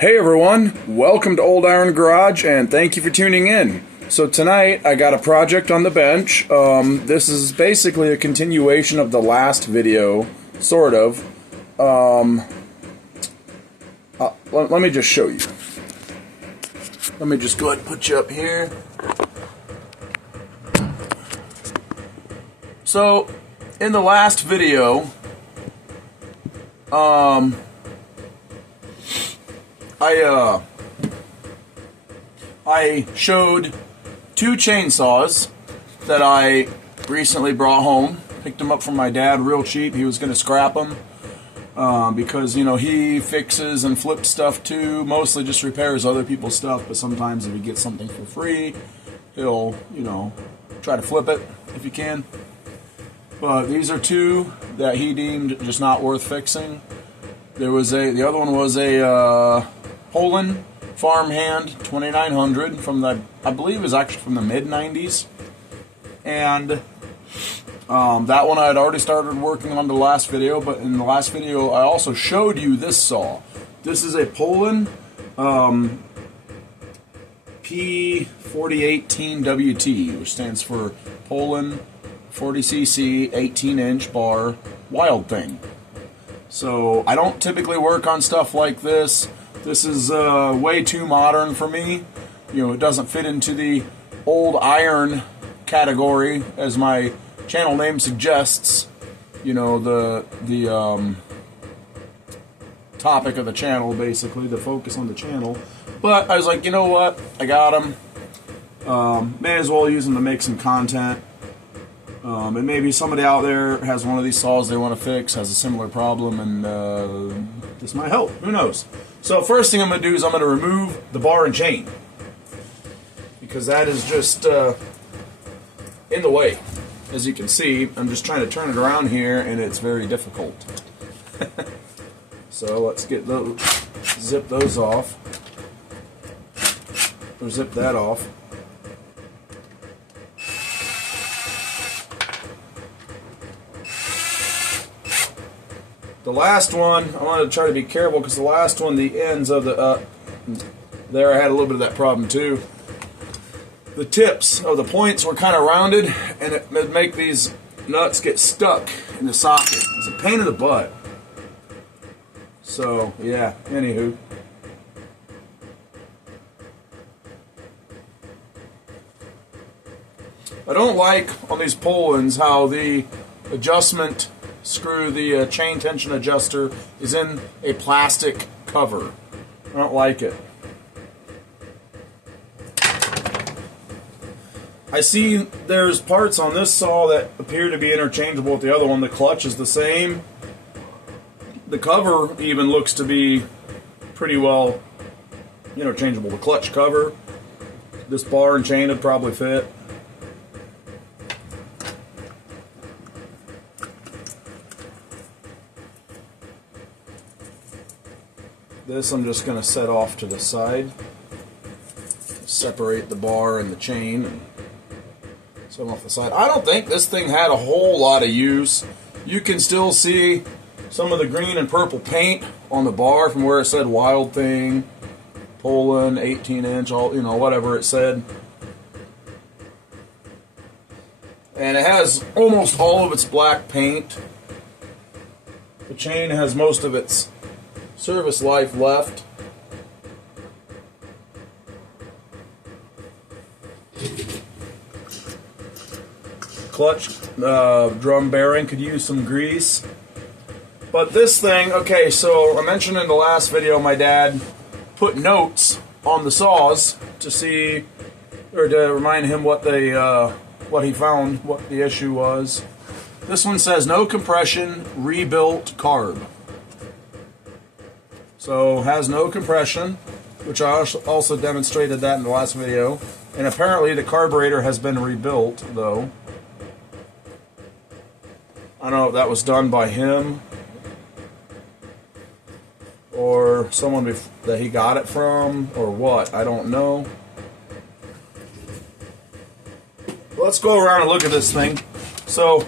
Hey everyone, welcome to Old Iron Garage and thank you for tuning in. So tonight I got a project on the bench. This is basically a continuation of the last video, sort of. Let me just show you. Let me just go ahead and put you up here. So, in the last video, I showed two chainsaws that I recently brought home. Picked them up from my dad real cheap. He was going to scrap them because, you know, he fixes and flips stuff too. Mostly just repairs other people's stuff, but sometimes if he gets something for free, he'll, you know, try to flip it if he can. But these are two that he deemed just not worth fixing. The other one was a Poulan farmhand 2900 from the, I believe it was actually from the mid-90s. And that one I had already started working on the last video, but in the last video I also showed you this saw. This is a Poulan P4018WT, which stands for Poulan 40cc 18-inch bar Wild Thing. So I don't typically work on stuff like this. This is way too modern for me. You know, it doesn't fit into the old iron category, as my channel name suggests. You know, the topic of the channel, basically, the focus on the channel. But I was like, you know what? I got them. May as well use them to make some content. And maybe somebody out there has one of these saws they want to fix, has a similar problem, and this might help. Who knows? So first thing I'm going to do is I'm going to remove the bar and chain, because that is just in the way. As you can see, I'm just trying to turn it around here, and it's very difficult. So let's get those, zip those off, or zip that off. The last one, I want to try to be careful because the last one, the ends of the, there I had a little bit of that problem too. The tips of the points were kind of rounded, and it would make these nuts get stuck in the socket. It's a pain in the butt. So, yeah, anywho. I don't like on these Poulans how the adjustment screw, the chain tension adjuster, is in a plastic cover. I don't like it. I see there's parts on this saw that appear to be interchangeable with the other one. The clutch is the same. The cover even looks to be pretty well interchangeable. The clutch cover, this bar and chain would probably fit. This I'm just going to set off to the side, separate the bar and the chain, and set them off the side. I don't think this thing had a whole lot of use. You can still see some of the green and purple paint on the bar from where it said Wild Thing, Poulan, 18-inch, all, you know, whatever it said. And it has almost all of its black paint. The chain has most of its service life left. Clutch drum bearing could use some grease. But this thing, okay, so I mentioned in the last video my dad put notes on the saws to see, or to remind him what they what he found, what the issue was. This one says no compression, rebuilt carb. So has no compression, which I also demonstrated that in the last video. And apparently the carburetor has been rebuilt, though. I don't know if that was done by him or someone that he got it from, or what. I don't know. Let's go around and look at this thing. So,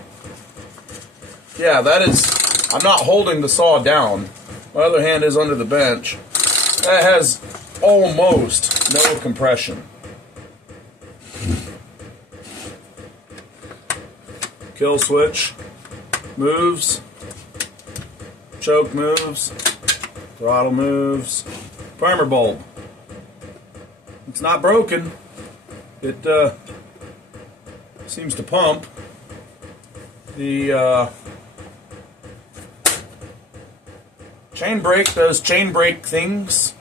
yeah, that is, I'm not holding the saw down. My other hand is under the bench. That has almost no compression. Kill switch moves, choke moves, throttle moves, primer bulb. It's not broken. It seems to pump. The chain brake does chain brake things.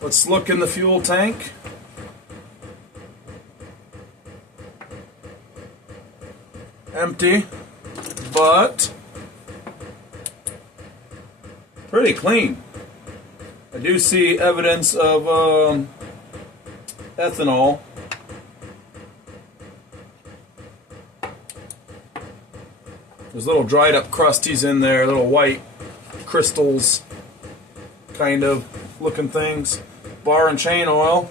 Let's look in the fuel tank. Empty, but pretty clean. I do see evidence of ethanol. There's little dried up crusties in there, little white crystals kind of looking things. Bar and chain oil.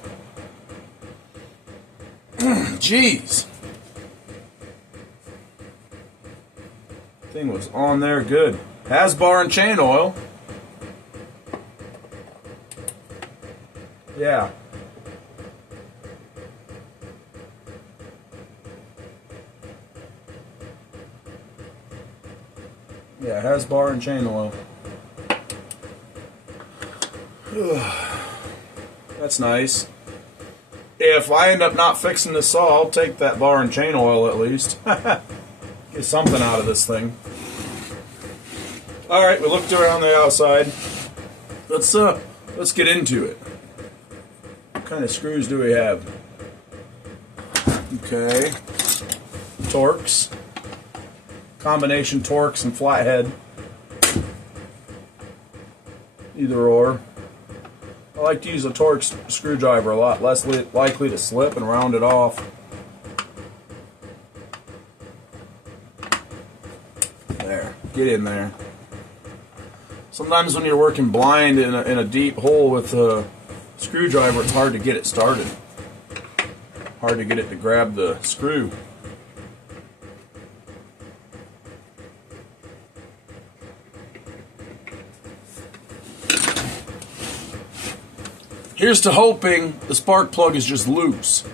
Jeez. Thing was on there good. Has bar and chain oil. Yeah. Yeah, it has bar and chain oil. That's nice. If I end up not fixing this saw, I'll take that bar and chain oil at least. Get something out of this thing. Alright, we looked around the outside. Let's get into it. What kind of screws do we have? Okay. Torx. Combination Torx and flathead. Either or. I like to use a Torx screwdriver, a lot less likely to slip and round it off. There, get in there. Sometimes when you're working blind in a deep hole with a screwdriver, it's hard to get it started. Hard to get it to grab the screw. Here's to hoping the spark plug is just loose.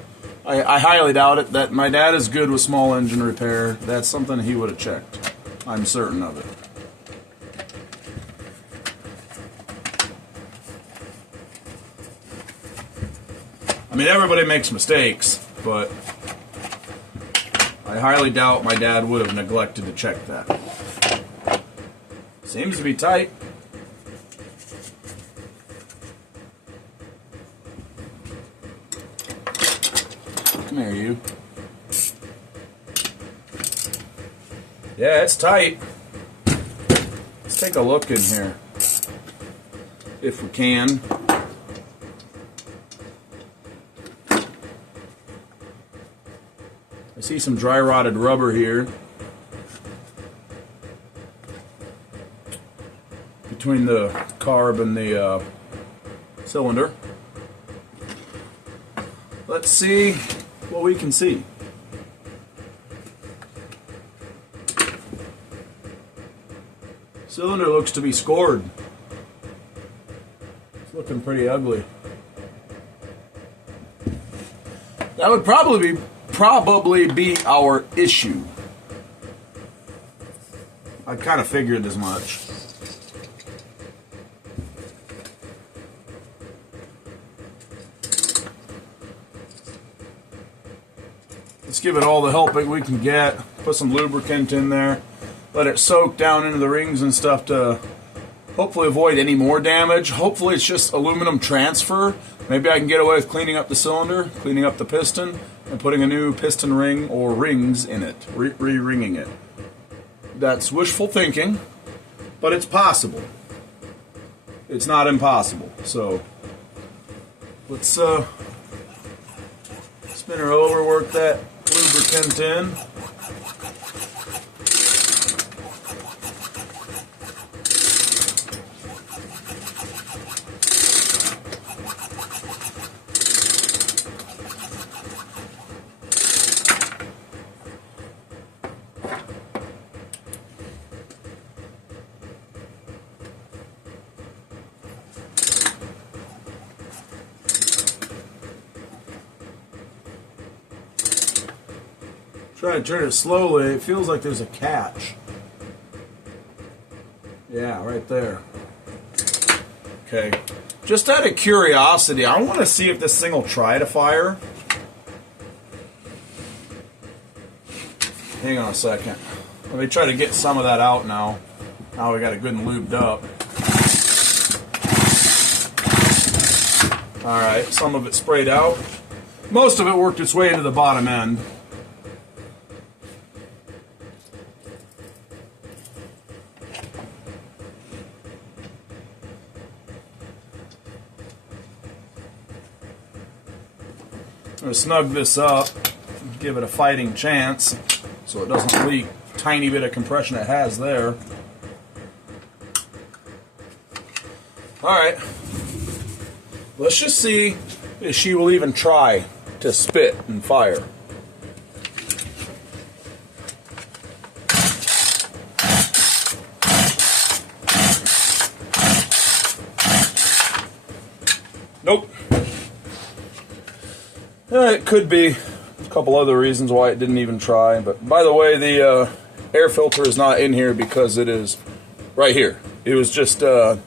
I highly doubt it. That my dad is good with small engine repair. That's something he would have checked. I'm certain of it. I mean, everybody makes mistakes, but I highly doubt my dad would have neglected to check that. Seems to be tight. Come here, you. Yeah, it's tight. Let's take a look in here, if we can. I see some dry rotted rubber here between the carb and the cylinder. Let's see what we can see. Cylinder looks to be scored. It's looking pretty ugly. That would probably be our issue. I kind of figured as much. Let's give it all the help we can get. Put some lubricant in there. Let it soak down into the rings and stuff to hopefully avoid any more damage. Hopefully it's just aluminum transfer. Maybe I can get away with cleaning up the cylinder, cleaning up the piston, and putting a new piston ring or rings in it, re-ringing it. That's wishful thinking, but it's possible. It's not impossible. So let's spin her over, work that lubricant in. Try to turn it slowly. It feels like there's a catch. Yeah, right there. Okay. Just out of curiosity, I want to see if this thing will try to fire. Hang on a second. Let me try to get some of that out now. Now we got it good and lubed up. Alright, some of it sprayed out. Most of it worked its way into the bottom end. I'm going to snug this up, give it a fighting chance so it doesn't leak. Tiny bit of compression it has there. Alright, let's just see if she will even try to spit and fire. Nope. It could be a couple other reasons why it didn't even try, but by the way, the air filter is not in here because it is right here. It was just Dad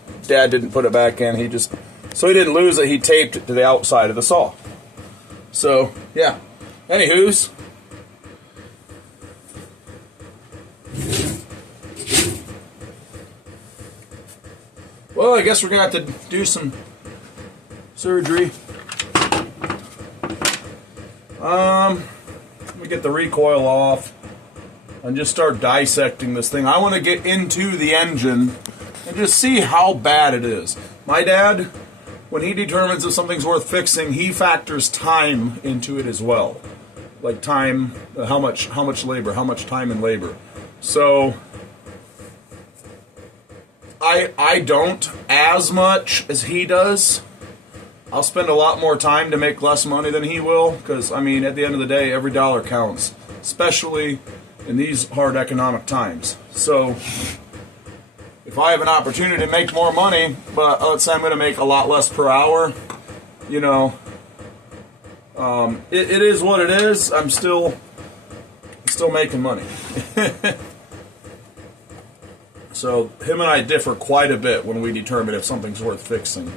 didn't put it back in. So he didn't lose it. He taped it to the outside of the saw. So yeah. Anywho's, well, I guess we're gonna have to do surgery. Let me get the recoil off and just start dissecting this thing. I want to get into the engine and just see how bad it is. My dad, when he determines if something's worth fixing, he factors time into it as well. Like time, how much labor, how much time and labor. So I don't as much as he does. I'll spend a lot more time to make less money than he will, because, I mean, at the end of the day, every dollar counts, especially in these hard economic times. So, if I have an opportunity to make more money, but let's say I'm going to make a lot less per hour, you know, it is what it is. I'm still making money. So, him and I differ quite a bit when we determine if something's worth fixing.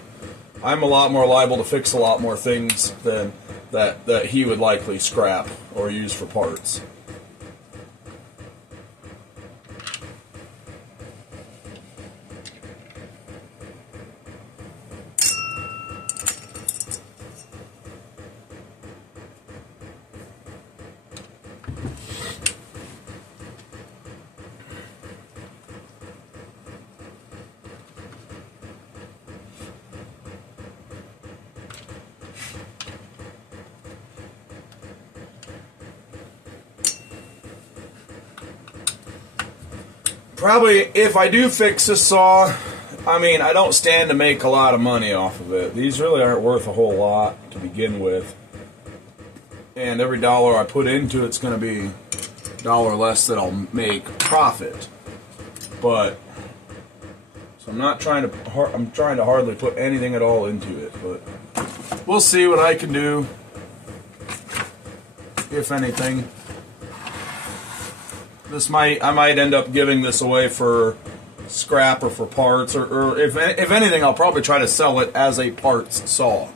I'm a lot more liable to fix a lot more things than that he would likely scrap or use for parts. Probably, if I do fix this saw, I mean, I don't stand to make a lot of money off of it. These really aren't worth a whole lot to begin with. And every dollar I put into it's going to be a dollar less that I'll make profit. But, so I'm trying to hardly put anything at all into it. But we'll see what I can do, if anything. I might end up giving this away for scrap or for parts, or if anything, I'll probably try to sell it as a parts saw.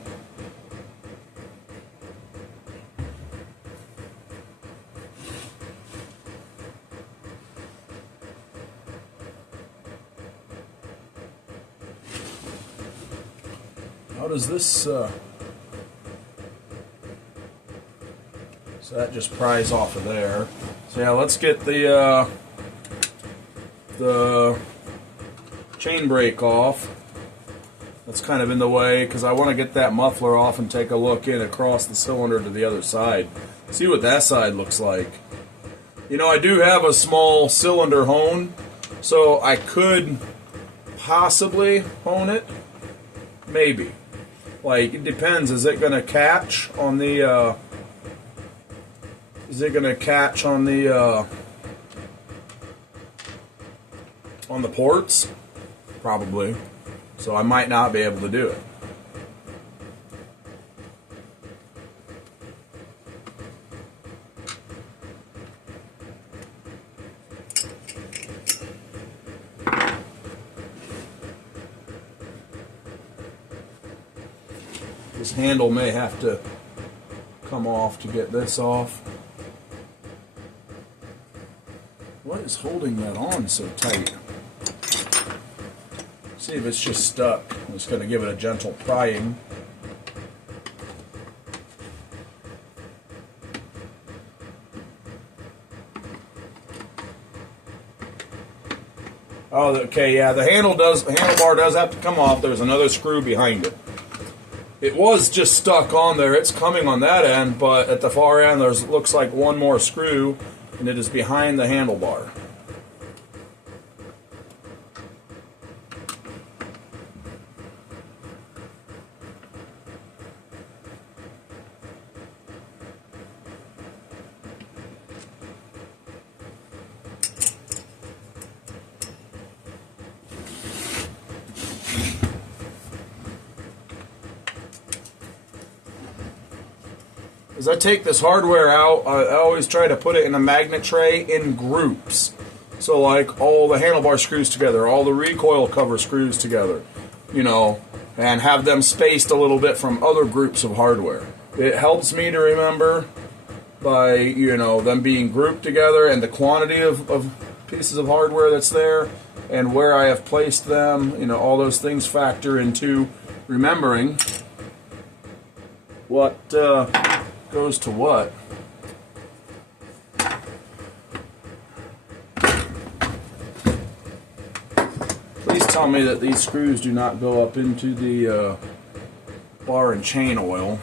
How does this, so that just pries off of there. So yeah, let's get the chain brake off. That's kind of in the way because I want to get that muffler off and take a look in across the cylinder to the other side. See what that side looks like. You know, I do have a small cylinder hone, so I could possibly hone it. Maybe. Like, it depends. Is it going to catch on the on the ports? Probably. So I might not be able to do it. This handle may have to come off to get this off. What is holding that on so tight? See if it's just stuck. I'm just going to give it a gentle prying. Oh, okay, yeah, the handlebar does have to come off. There's another screw behind it. It was just stuck on there. It's coming on that end, but at the far end, there's looks like one more screw, and it is behind the handlebar. As I take this hardware out, I always try to put it in a magnet tray in groups. So like all the handlebar screws together, all the recoil cover screws together, you know, and have them spaced a little bit from other groups of hardware. It helps me to remember by, you know, them being grouped together and the quantity of pieces of hardware that's there and where I have placed them. You know, all those things factor into remembering what goes to what. Please tell me that these screws do not go up into the bar and chain oil.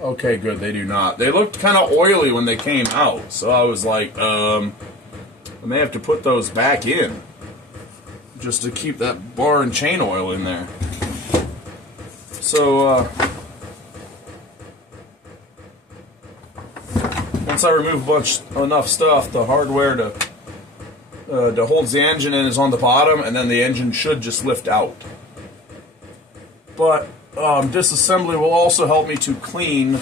Okay, good, they do not. They looked kind of oily when they came out, so I was like, I may have to put those back in just to keep that bar and chain oil in there. So once I remove enough stuff, the hardware to hold the engine in is on the bottom, and then the engine should just lift out. But disassembly will also help me to clean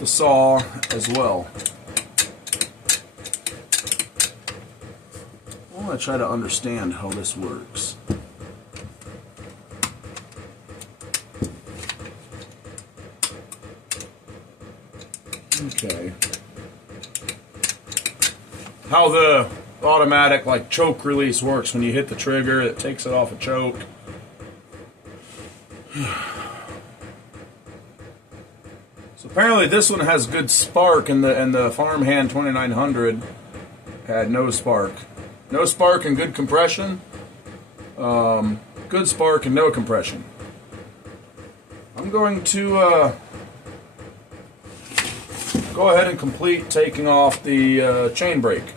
the saw as well. I want to try to understand how this works. Okay. How the automatic like choke release works. When you hit the trigger, it takes it off a choke. So apparently this one has good spark, and the Farmhand 2900 had no spark. No spark and good compression. Good spark and no compression. I'm going to go ahead and complete taking off the chain brake.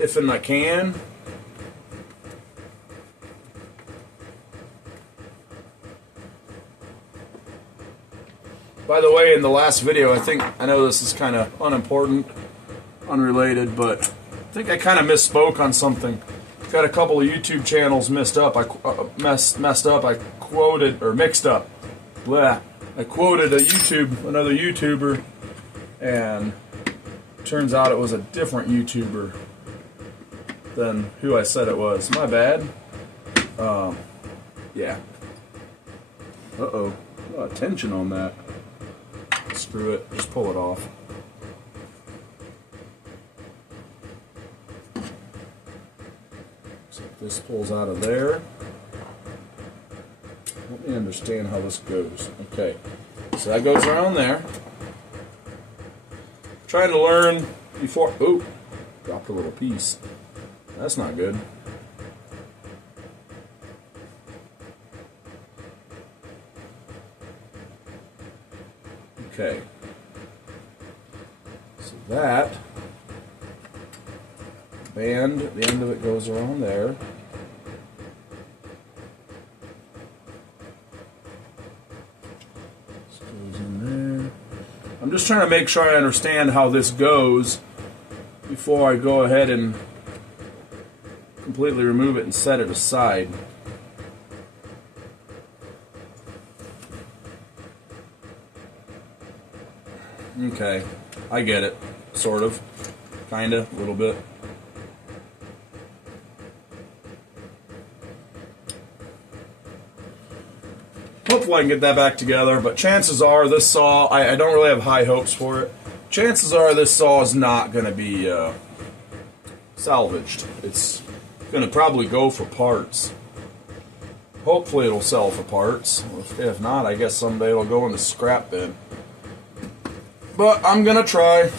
If and I can. By the way, in the last video, I know this is kind of unimportant, unrelated, but I think I kind of misspoke on something. Got a couple of YouTube channels messed up. I quoted, or mixed up. Blah. I quoted another YouTuber, and turns out it was a different YouTuber than who I said it was. My bad. Yeah. Uh-oh. A lot of tension on that. Screw it. Just pull it off. So this pulls out of there. Let me understand how this goes. Okay. So that goes around there. Trying to learn before... Ooh. Dropped a little piece. That's not good. Okay. So that band, the end of it goes around there. This goes in there. I'm just trying to make sure I understand how this goes before I go ahead and completely remove it and set it aside. Okay, I get it. sort of, kinda, a little bit. Hopefully I can get that back together, but chances are this saw, I don't really have high hopes for it. Chances are this saw is not going to be salvaged. It's going to probably go for parts. Hopefully it'll sell for parts. If not, I guess someday it'll go in the scrap bin. But I'm going to try.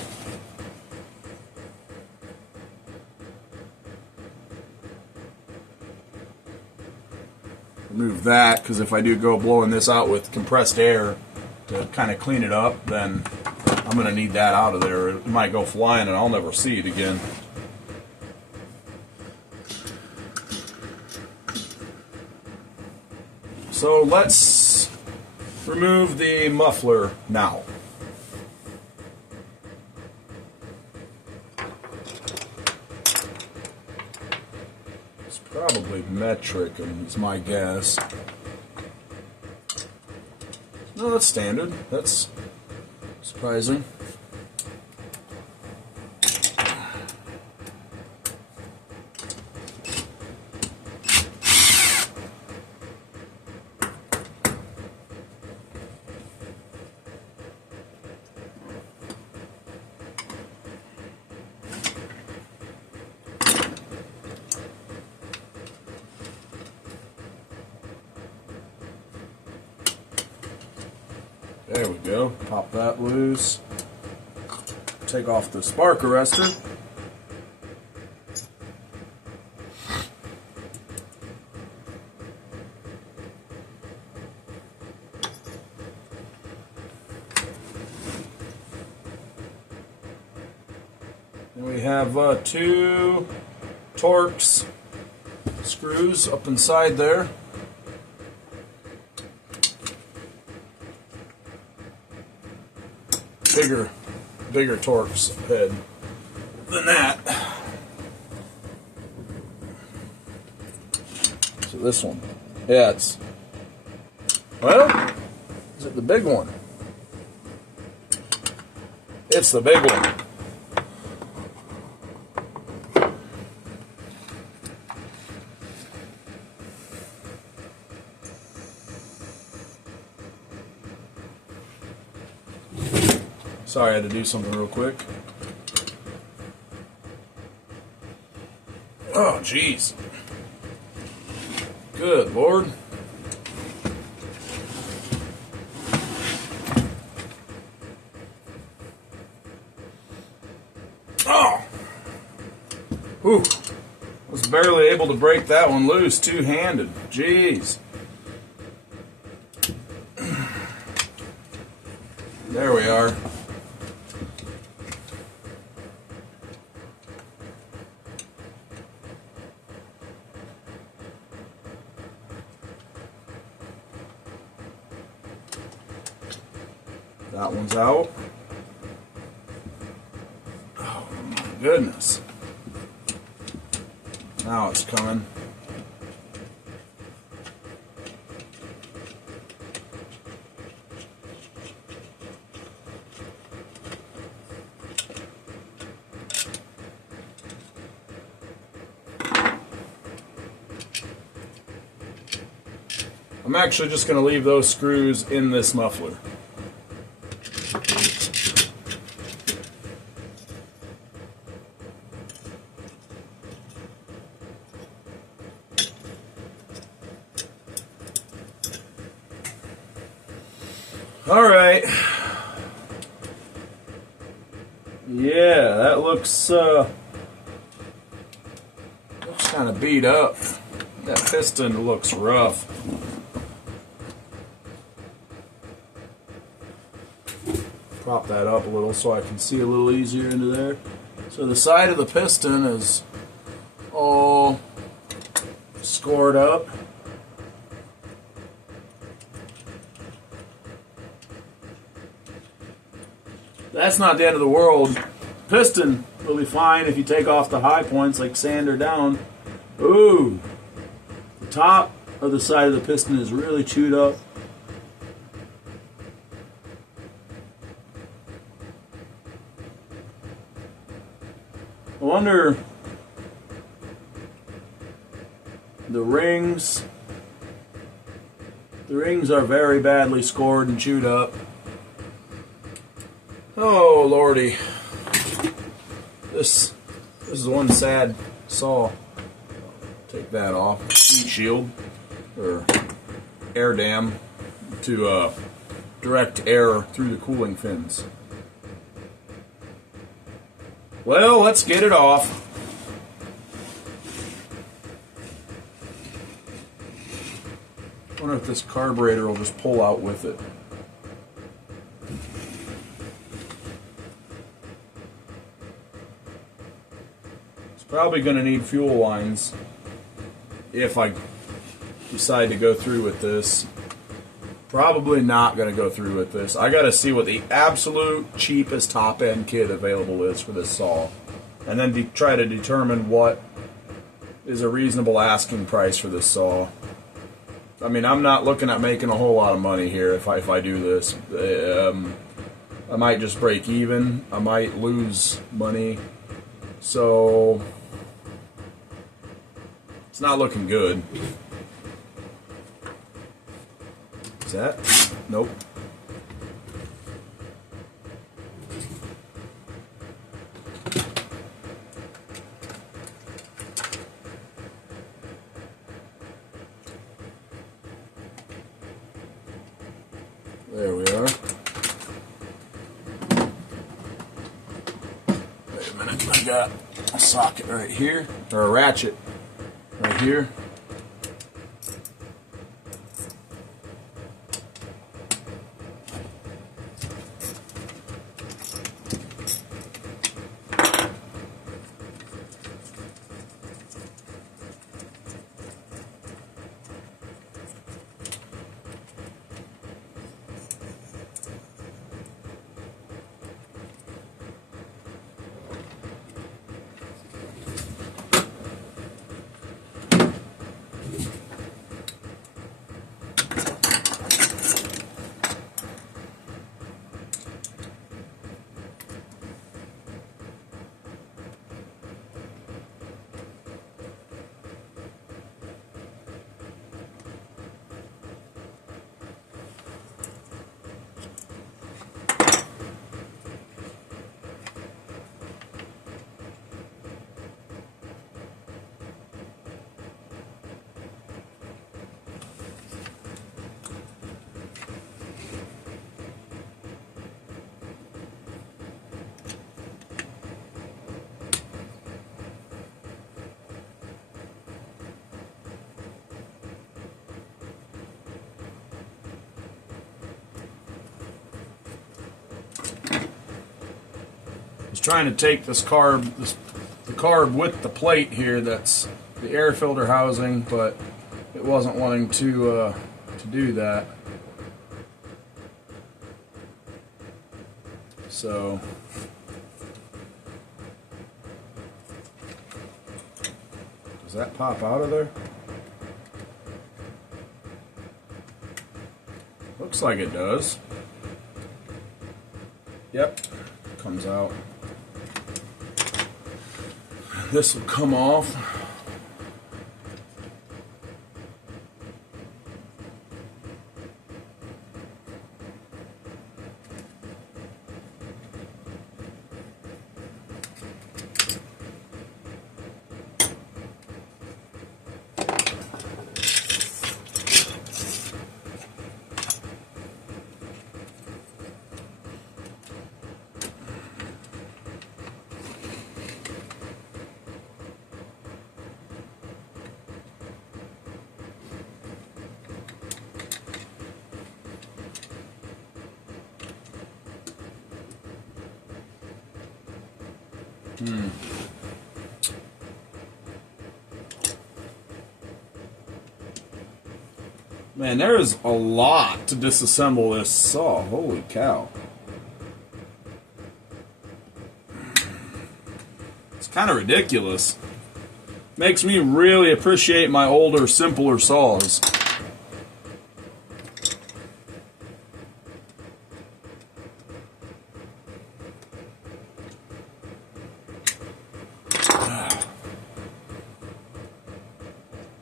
Remove that, because if I do go blowing this out with compressed air to kind of clean it up, then I'm going to need that out of there. It might go flying and I'll never see it again. So let's remove the muffler now. Probably metric is my guess. No, that's standard. That's surprising. There we go. Pop that loose. Take off the spark arrestor. And we have 2 Torx screws up inside there. Bigger Torx head than that. So this one, yeah, it's, well, is it the big one? It's the big one. Sorry, I had to do something real quick. Oh, jeez. Good Lord. Oh! Whew. Was barely able to break that one loose two-handed. Jeez. There we are. That one's out. Oh my goodness. Now it's coming. I'm actually just going to leave those screws in this muffler. All right. Yeah, that looks kind of beat up. That piston looks rough. Prop that up a little so I can see a little easier into there. So the side of the piston is all scored up. That's not the end of the world. Piston will be fine if you take off the high points like sand or down. Ooh, the top of the side of the piston is really chewed up. wonder, the rings are very badly scored and chewed up. Oh lordy, this is one sad saw. Take that off. Heat shield or air dam to direct air through the cooling fins. Well, let's get it off. I wonder if this carburetor will just pull out with it. It's probably going to need fuel lines if I decide to go through with this. Probably not going to go through with this. I got to see what the absolute cheapest top-end kit available is for this saw, and then try to determine what is a reasonable asking price for this saw. I mean, I'm not looking at making a whole lot of money here if I do this. I might just break even. I might lose money. So it's not looking good. Is that? Nope. There we are. Wait a minute, I got a socket right here, or a ratchet right here. Trying to take this carb, the carb with the plate here, that's the air filter housing, but it wasn't wanting to do that. So does that pop out of there? Looks like it does. Yep, comes out. This will come off. Man, there is a lot to disassemble this saw. Holy cow. It's kind of ridiculous. Makes me really appreciate my older, simpler saws.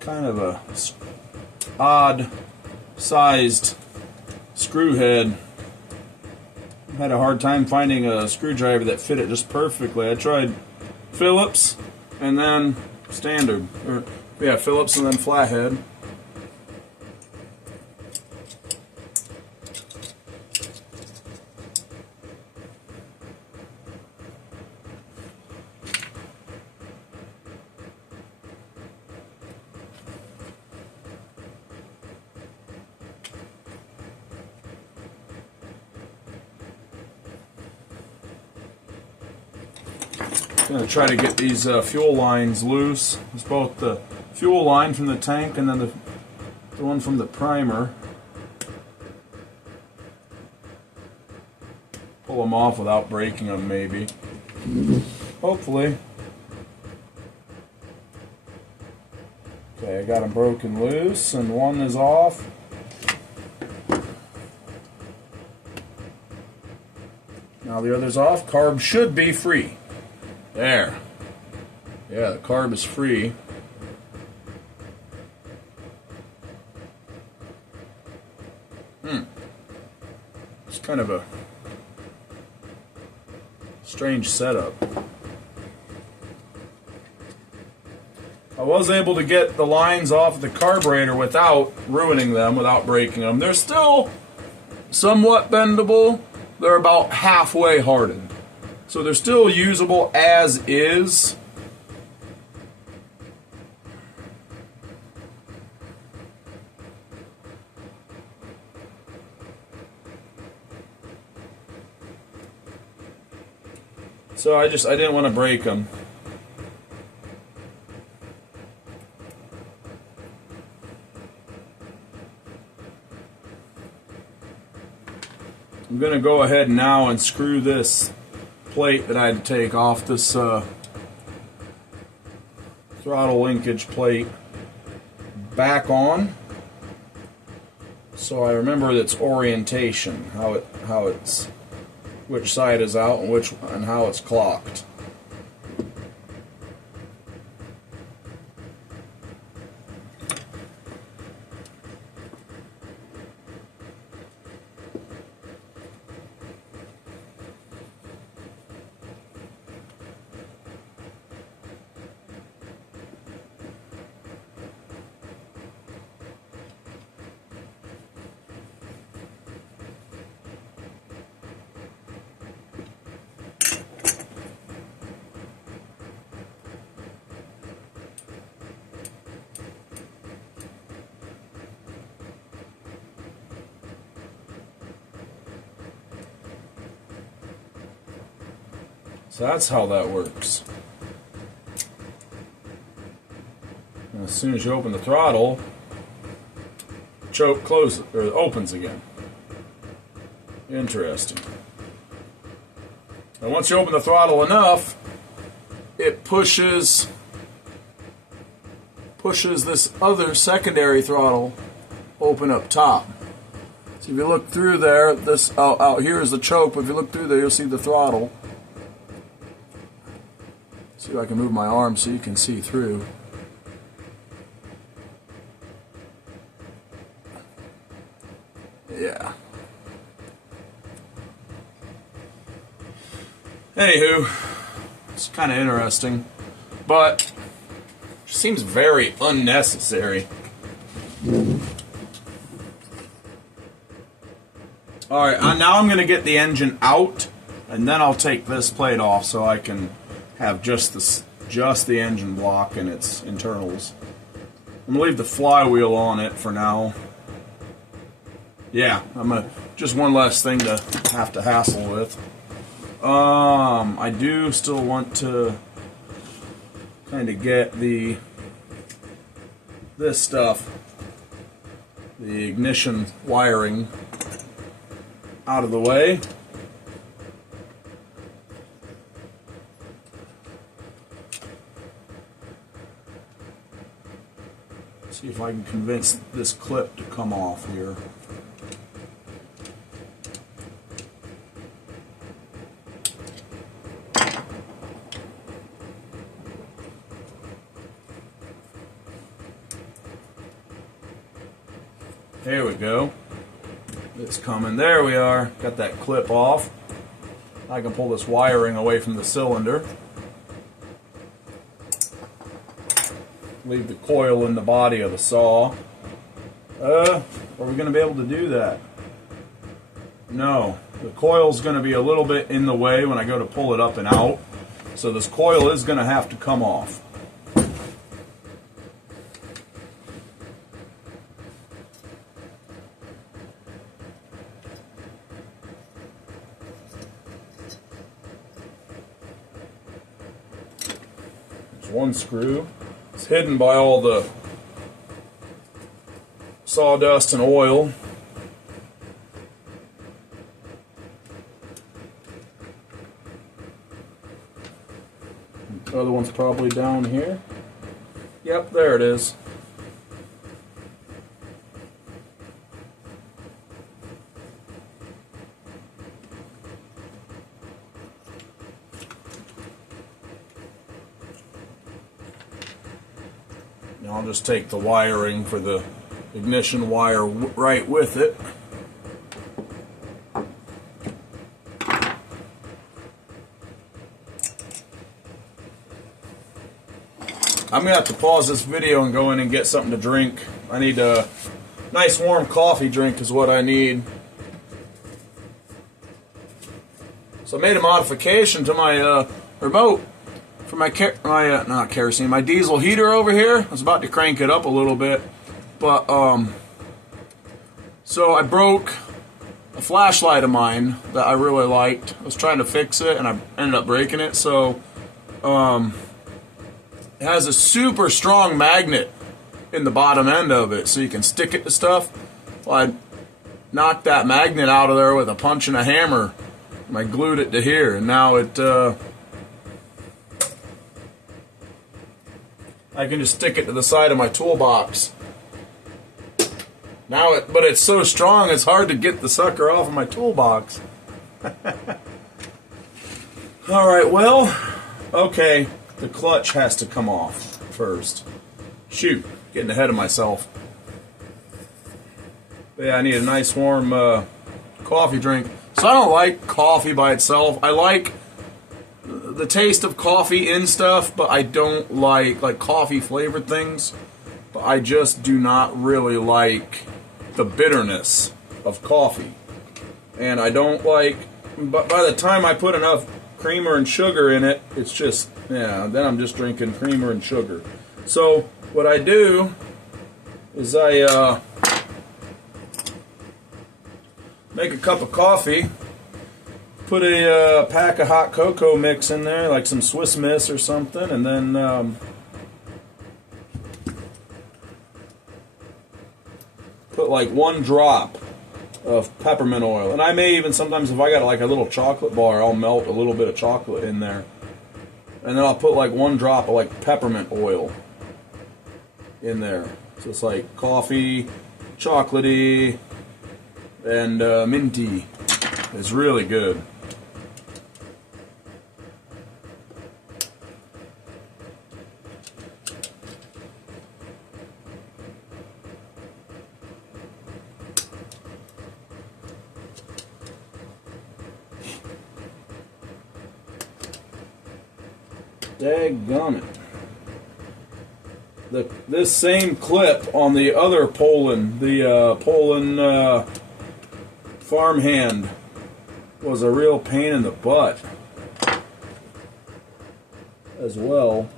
kind of a odd sized screw head. I had a hard time finding a screwdriver that fit it just perfectly. I tried Phillips and then standard, or yeah, Phillips and then flathead. I'm going to try to get these fuel lines loose. It's both the fuel line from the tank and then the one from the primer. Pull them off without breaking them, maybe. Hopefully. Okay, I got them broken loose and one is off. Now the other's off. Carb should be free. There. Yeah, the carb is free. It's kind of a strange setup. I was able to get the lines off the carburetor without ruining them, without breaking them. They're still somewhat bendable. They're about halfway hardened. So they're still usable as is. So I didn't want to break them. I'm going to go ahead now and screw this plate that I had to take off, this throttle linkage plate, back on, so I remember its orientation, how it's which side is out and how it's clocked. So that's how that works. And as soon as you open the throttle, the choke closes or opens again. Interesting. And once you open the throttle enough, it pushes this other secondary throttle open up top. So if you look through there, this out here is the choke, but if you look through there, you'll see the throttle. See if I can move my arm so you can see through. Yeah. Anywho, it's kind of interesting, but it seems very unnecessary. Alright, now I'm going to get the engine out, and then I'll take this plate off so I can have just the engine block and its internals. I'm gonna leave the flywheel on it for now. Yeah, just one less thing to have to hassle with. I do still want to kind of get this stuff, the ignition wiring, out of the way. See if I can convince this clip to come off here. Here we go. It's coming. There we are. Got that clip off. I can pull this wiring away from the cylinder. Leave the coil in the body of the saw. Are we going to be able to do that? No. The coil's going to be a little bit in the way when I go to pull it up and out. So this coil is going to have to come off. There's one screw. It's hidden by all the sawdust and oil. The other one's probably down here. Yep, there it is. Now I'll just take the wiring for the ignition wire right with it. I'm going to have to pause this video and go in and get something to drink. I need a nice warm coffee drink is what I need. So I made a modification to my remote for my my diesel heater over here. I was about to crank it up a little bit, but so I broke a flashlight of mine that I really liked. I was trying to fix it and I ended up breaking it. So it has a super strong magnet in the bottom end of it, so you can stick it to stuff. Well, I knocked that magnet out of there with a punch and a hammer. And I glued it to here, and now it I can just stick it to the side of my toolbox. Now but it's so strong it's hard to get the sucker off of my toolbox. Alright, well, okay, the clutch has to come off first. Shoot, getting ahead of myself. But yeah, I need a nice warm coffee drink. So I don't like coffee by itself. I like the taste of coffee in stuff, but I don't like coffee flavored things. But I just do not really like the bitterness of coffee. And I don't like, but by the time I put enough creamer and sugar in it, it's just, yeah, then I'm just drinking creamer and sugar. So what I do is I make a cup of coffee, put a pack of hot cocoa mix in there, like some Swiss Miss or something, and then put like 1 drop of peppermint oil. And I may even sometimes, if I got like a little chocolate bar, I'll melt a little bit of chocolate in there. And then I'll put like 1 drop of like peppermint oil in there. So it's like coffee, chocolatey, and minty. It's really good. Daggone it. This same clip on the other Poulan, the Poulan farmhand, was a real pain in the butt as well.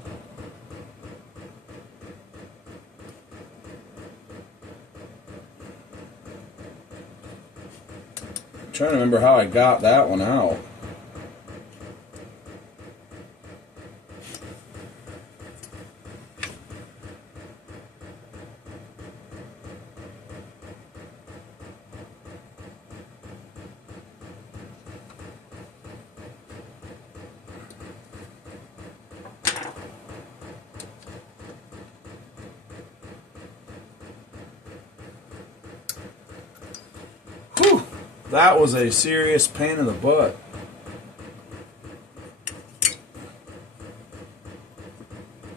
I'm trying to remember how I got that one out. Whew, that was a serious pain in the butt.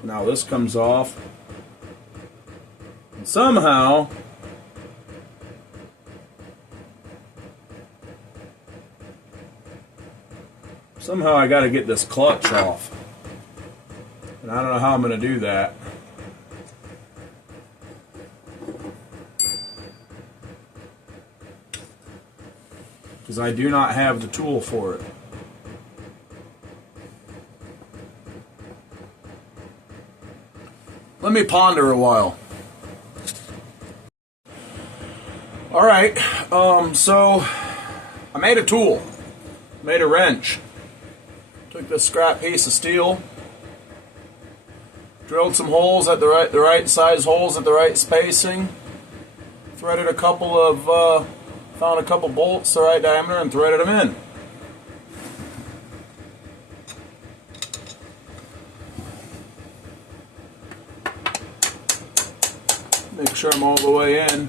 Now this comes off. And somehow Somehow I got to get this clutch off. And I don't know how I'm going to do that. Because I do not have the tool for it. Let me ponder a while. Alright, so I made a tool. Made a wrench. Took this scrap piece of steel. Drilled some holes at the right size holes at the right spacing. Threaded a couple of, found a couple bolts the right diameter and threaded them in. Make sure I'm all the way in.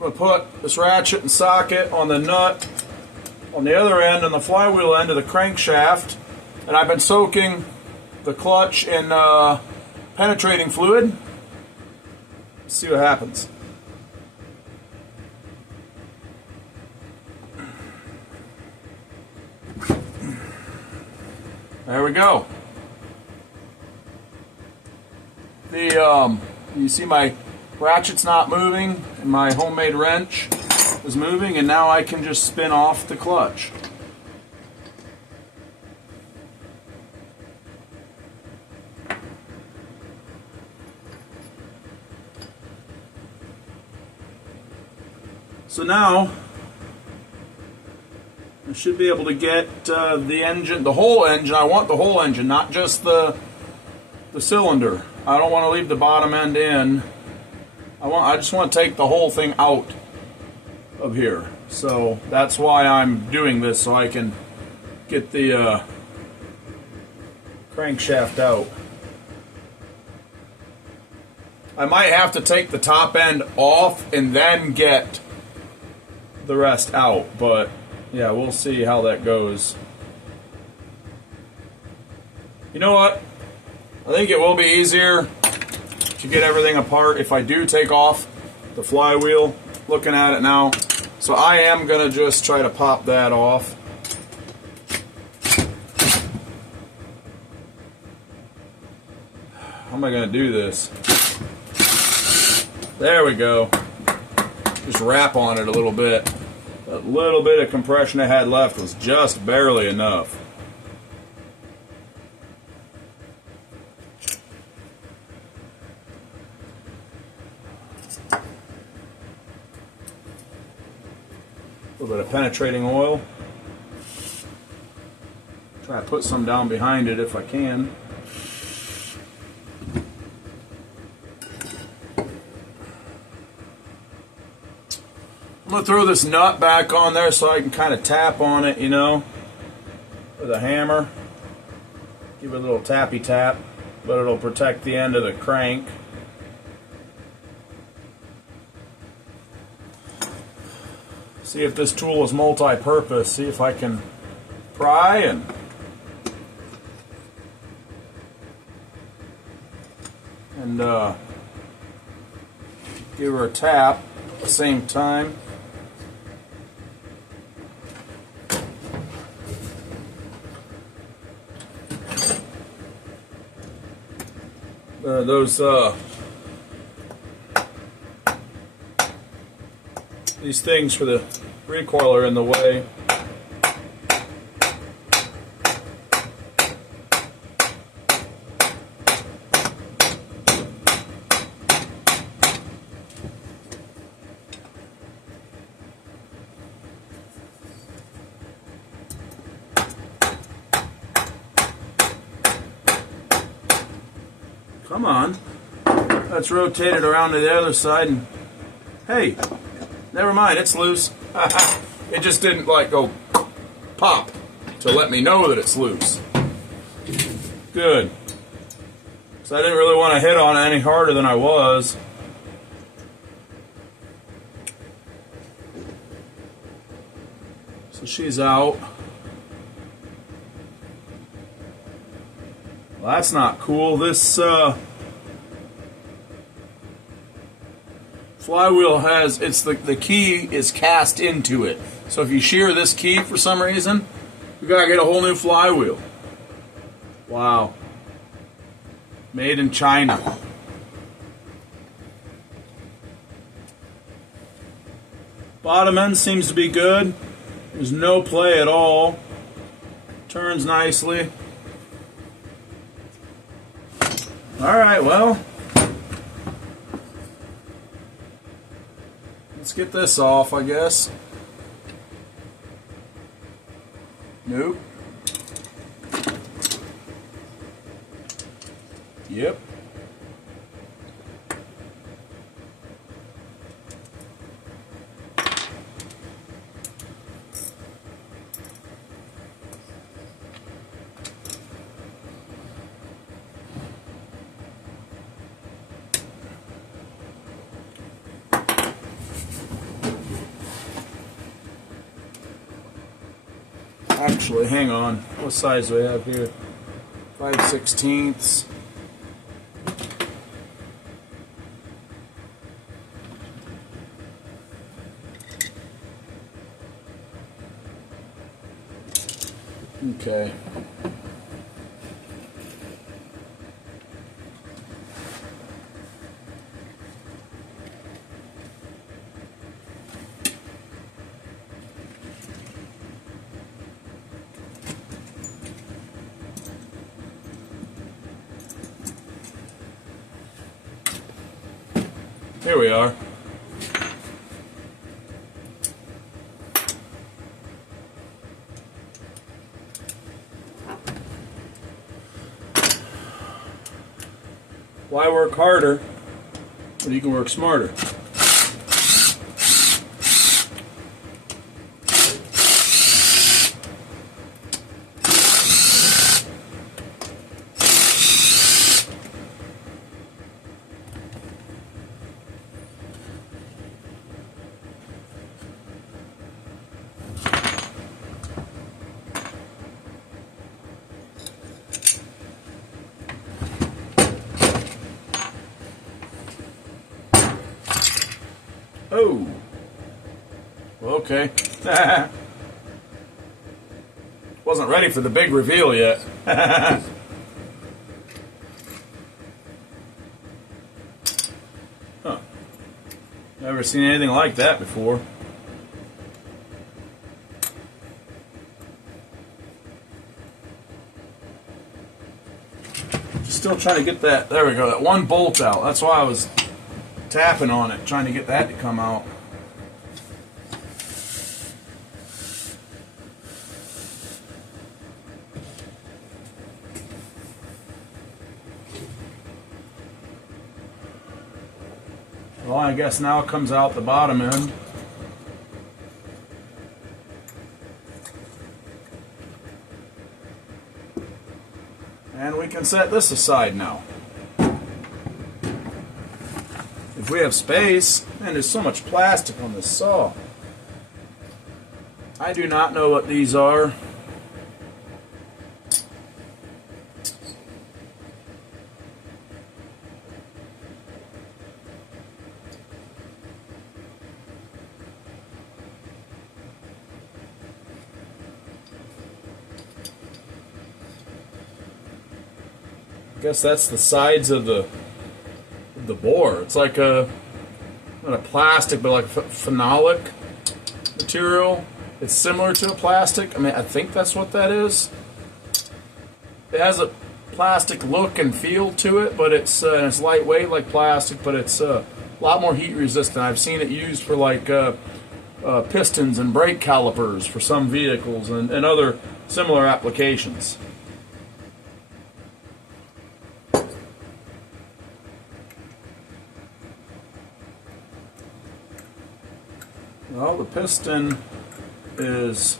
I'm going to put this ratchet and socket on the nut on the other end and the flywheel end of the crankshaft, and I've been soaking the clutch in penetrating fluid. Let's see what happens. There we go. You see my ratchet's not moving and my homemade wrench is moving, and now I can just spin off the clutch. So now I should be able to get the engine, the whole engine. I want the whole engine, not just the cylinder. I don't want to leave the bottom end in. I just want to take the whole thing out of here. So that's why I'm doing this, so I can get the crankshaft out. I might have to take the top end off and then get the rest out, but yeah, we'll see how that goes. You know what? I think it will be easier to get everything apart if I do take off the flywheel. Looking at it now. So I am going to just try to pop that off. How am I going to do this? There we go. Just wrap on it a little bit. That little bit of compression I had left was just barely enough. A little bit of penetrating oil. Try to put some down behind it if I can. I'm going to throw this nut back on there so I can kind of tap on it, you know, with a hammer. Give it a little tappy tap, but it'll protect the end of the crank. See if this tool is multi-purpose. See if I can pry and give her a tap at the same time. These things for the recoil are in the way. Come on. Let's rotate it around to the other side and hey, never mind, it's loose. It just didn't like go pop to let me know that it's loose. Good. So I didn't really want to hit on it any harder than I was. So she's out. Well, that's not cool. This flywheel has, it's the key is cast into it. So if you shear this key for some reason, you gotta get a whole new flywheel. Wow. Made in China. Bottom end seems to be good. There's no play at all. Turns nicely. Alright, well, let's get this off, I guess. Nope. Yep. Actually, hang on. What size do we have here? 5/16. Okay. Here we are. Why work harder when you can work smarter? Oh, okay. Wasn't ready for the big reveal yet. Huh. Never seen anything like that before. Still trying to get that, there we go, that one bolt out. That's why I was tapping on it, trying to get that to come out. Well, I guess now it comes out the bottom end. And we can set this aside now. If we have space, and there's so much plastic on this saw. I do not know what these are. I guess that's the sides of the bore. It's like a, not a plastic, but like a phenolic material. It's similar to a plastic. I mean, I think that's what that is. It has a plastic look and feel to it, but it's lightweight like plastic, but it's a lot more heat resistant. I've seen it used for like pistons and brake calipers for some vehicles and other similar applications. Well, the piston is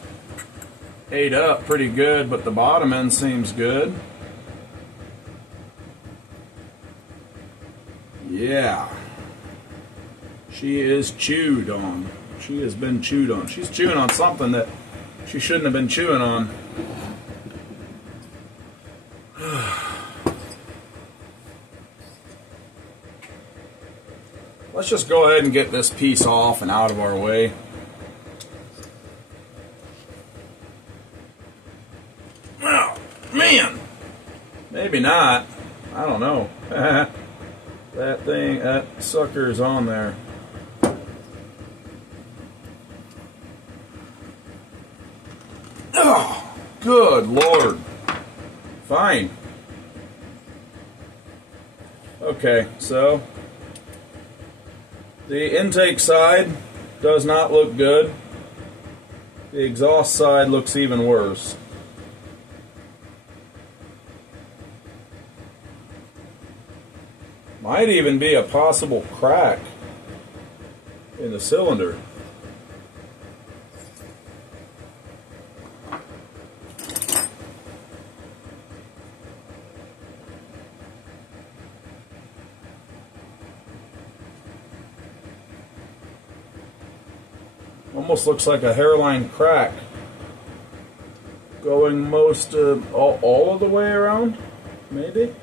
ate up pretty good, but the bottom end seems good. Yeah. She is chewed on. She has been chewed on. She's chewing on something that she shouldn't have been chewing on. let's just go ahead and get this piece off and out of our way. Oh, man! Maybe not. I don't know. That sucker's on there. Oh, good Lord. Fine. Okay, so the intake side does not look good. The exhaust side looks even worse. Might even be a possible crack in the cylinder. Almost looks like a hairline crack going most all of the way around, maybe.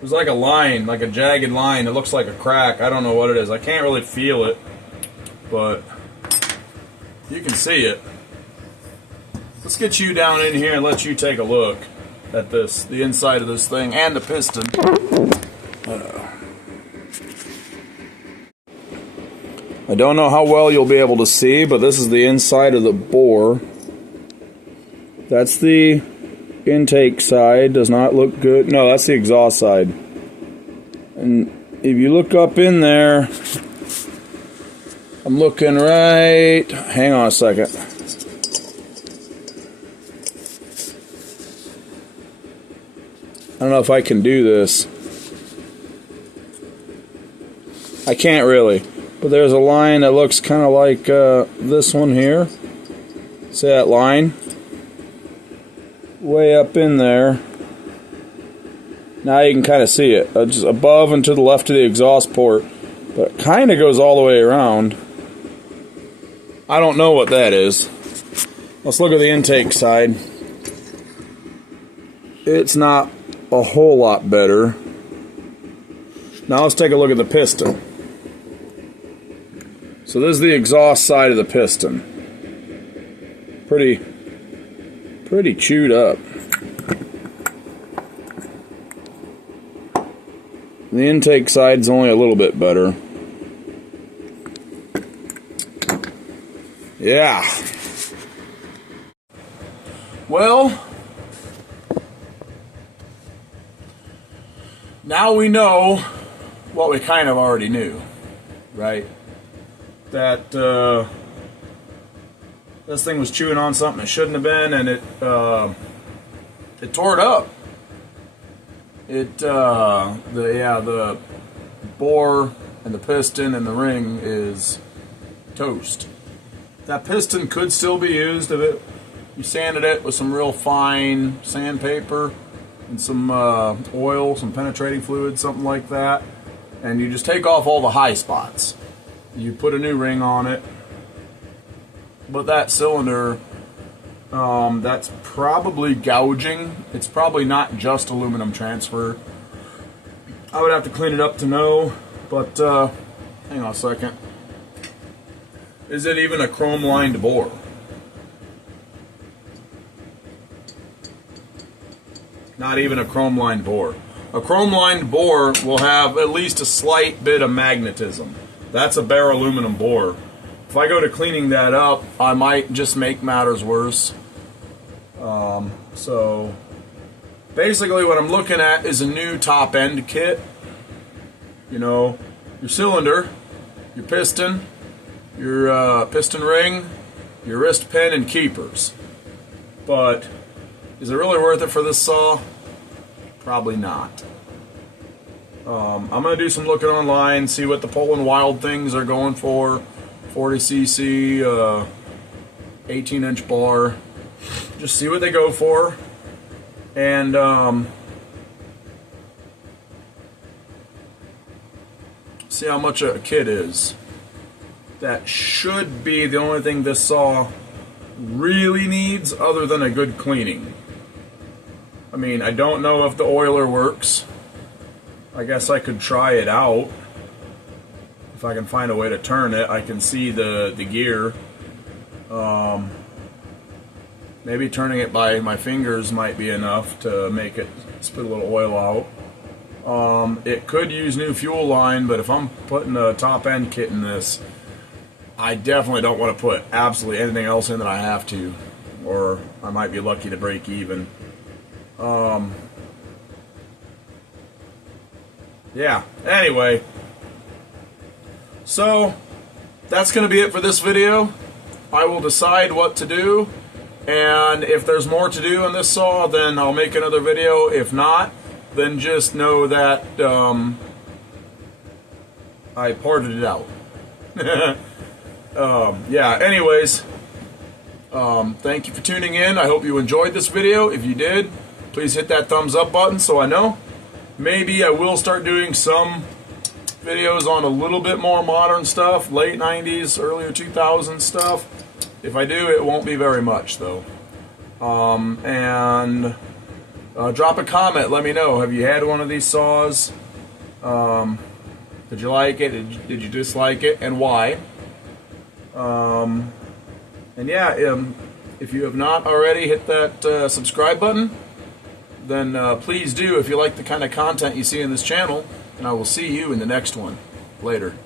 There's like a line, like a jagged line. It looks like a crack. I don't know what it is. I can't really feel it, but you can see it. Let's get you down in here and let you take a look at this, the inside of this thing, and the piston. I don't know how well you'll be able to see, but this is the inside of the bore. That's the intake side. Does not look good. No, that's the exhaust side. And if you look up in there, I'm looking right... Hang on a second. I don't know if I can do this. I can't really. But there's a line that looks kind of like this one here. See that line? Way up in there. Now you can kind of see it. Just above and to the left of the exhaust port. But it kind of goes all the way around. I don't know what that is. Let's look at the intake side. It's not a whole lot better. Now let's take a look at the piston. So this is the exhaust side of the piston. Pretty chewed up. The intake side's only a little bit better. Yeah. Well, now we know what we kind of already knew, right? That this thing was chewing on something it shouldn't have been, and it tore it up. The bore and the piston and the ring is toast. That piston could still be used if you sanded it with some real fine sandpaper and some oil, some penetrating fluid, something like that, and you just take off all the high spots. You put a new ring on it, but that cylinder, that's probably gouging. It's probably not just aluminum transfer. I would have to clean it up to know, but hang on a second. Is it even a chrome lined bore? Not even a chrome lined bore. A chrome lined bore will have at least a slight bit of magnetism. That's a bare aluminum bore. If I go to cleaning that up, I might just make matters worse. So basically what I'm looking at is a new top end kit. You know, your cylinder, your piston, your piston ring, your wrist pin, and keepers. But is it really worth it for this saw? Probably not. I'm going to do some looking online, see what the Poulan Wild things are going for. 40cc, 18-inch bar. Just see what they go for. And see how much a kit is. That should be the only thing this saw really needs other than a good cleaning. I mean, I don't know if the oiler works. I guess I could try it out. If I can find a way to turn it, I can see the gear. Maybe turning it by my fingers might be enough to make it spit a little oil out. It could use new fuel line, but if I'm putting a top end kit in this, I definitely don't want to put absolutely anything else in that I have to, or I might be lucky to break even. Yeah, anyway, so that's going to be it for this video. I will decide what to do, and if there's more to do on this saw, then I'll make another video. If not, then just know that I parted it out. Yeah, anyways, thank you for tuning in. I hope you enjoyed this video. If you did, please hit that thumbs up button so I know. Maybe I will start doing some videos on a little bit more modern stuff, late 90s, earlier 2000s stuff. If I do, it won't be very much, though. And drop a comment. Let me know. Have you had one of these saws? Did you like it? Did you dislike it? And why? And yeah, if you have not already hit that subscribe button, then please do if you like the kind of content you see in this channel, and I will see you in the next one. Later.